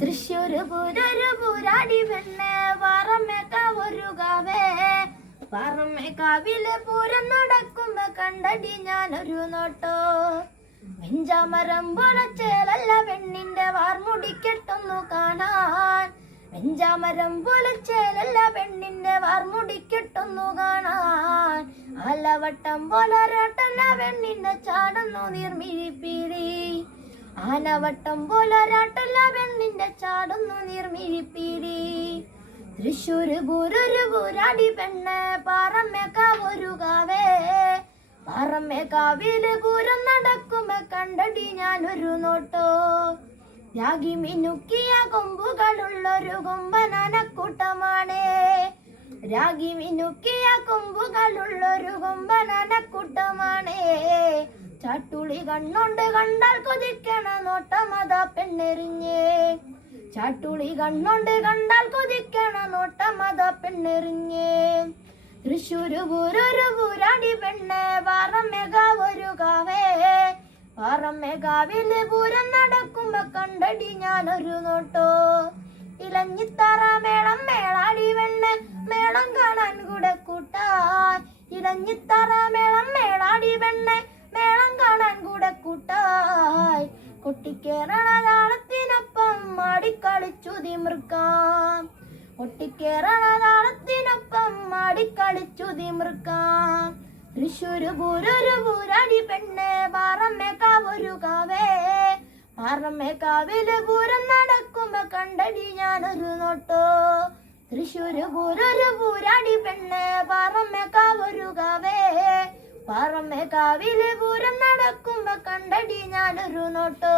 തൃശ്ശൂര് പൂരൊരു പൂരാടി പെണ്ണെ പാറമേക്കാവൊരുകാവേ പാറമേക്കാവിലെ പൂരം നടക്കുമ്പോ കണ്ടടി ഞാനൊരു നോട്ടോ വെഞ്ചാമരം പോലെ ചേലല്ല പെണ്ണിന്റെ വാർമുടിക്കെട്ടൊന്നു കാണാൻ വെഞ്ചാമരം പോലെ ചേലല്ല പെണ്ണിന്റെ വാർമുടിക്കെട്ടൊന്നു കാണാൻ ആലവട്ടം പോലെ രാട്ടല്ല പെണ്ണിന്റെ ചാടുന്നു നീർമിഴിപ്പീടി ആനവട്ടം പോലെ രാട്ടല്ല പെണ്ണിന്റെ ചാടുന്നു നീർമിഴിപ്പീടി തൃശ്ശൂര് പൂരൊരു പൂരാടി പെണ്ണ് പാറമേക്കാവൊരുകാവേ പാറമേക്കാവില് പൂരം നടക്കുമ്പോ കണ്ടടി ഞാനൊരു നോട്ടോ രാഗി മിനുക്കിയ കൊമ്പുകളുള്ളൊരു കൊമ്പനാനക്കൂട്ടമാണേ രാഗി മിനുക്കിയ കൊമ്പുകളുള്ളൊരു കൊമ്പനാനക്കൂട്ടമാണേ ചാട്ടുളി കണ്ണോണ്ട് കണ്ടാൽ കൊതിക്കണ നോട്ടമതാ പെണ്ണെറിഞ്ഞേ ചാട്ടുളി കണ്ണോണ്ട് കണ്ടാൽ കൊതിക്കണ നോട്ടമതാ പെണ്ണെറിഞ്ഞേ തൃശ്ശൂര് പൂരൊരു പൂരാടി പെണ്ണ് പാറമേക്കാവൊരുകാവേ പാറമേക്കാവില് പൂരം നടക്കുമ്പോ കണ്ടടി ഞാനൊരു നോട്ടോ ഇലഞ്ഞിത്തറ മേളം മേളാടി പെണ്ണ് മേളം കാണാൻ കൂടെ കൂട്ടാൻ ഇലഞ്ഞിത്തറ മേളം മേളാടി പെണ്ണ് മേളം കാണാൻ കൂടെ കൂട്ടായി കൊട്ടിക്കേറണ താളത്തിനൊപ്പം മാടിക്കളിച്ചു തിമിർക്കാം കൊട്ടിക്കേറണ താളത്തിനൊപ്പം മാടിക്കളിച്ചു തിമിർക്കാം തൃശ്ശൂര് പൂരൊരു പൂരാടി പെണ്ണ് പാറമേക്കാവൊരുകാവേ പാറമേക്കാവില് പൂരം നടക്കുമ്പോ കണ്ടടി ഞാനൊരു നോട്ടോ തൃശ്ശൂര് പൂരൊരു പൂരാടി പെണ്ണ് പാറമേക്കാവൊരുകാവേ പാറമേക്കാവില് പൂരം നടക്കുമ്പോ കണ്ടടി ഞാനൊരു നോട്ടോ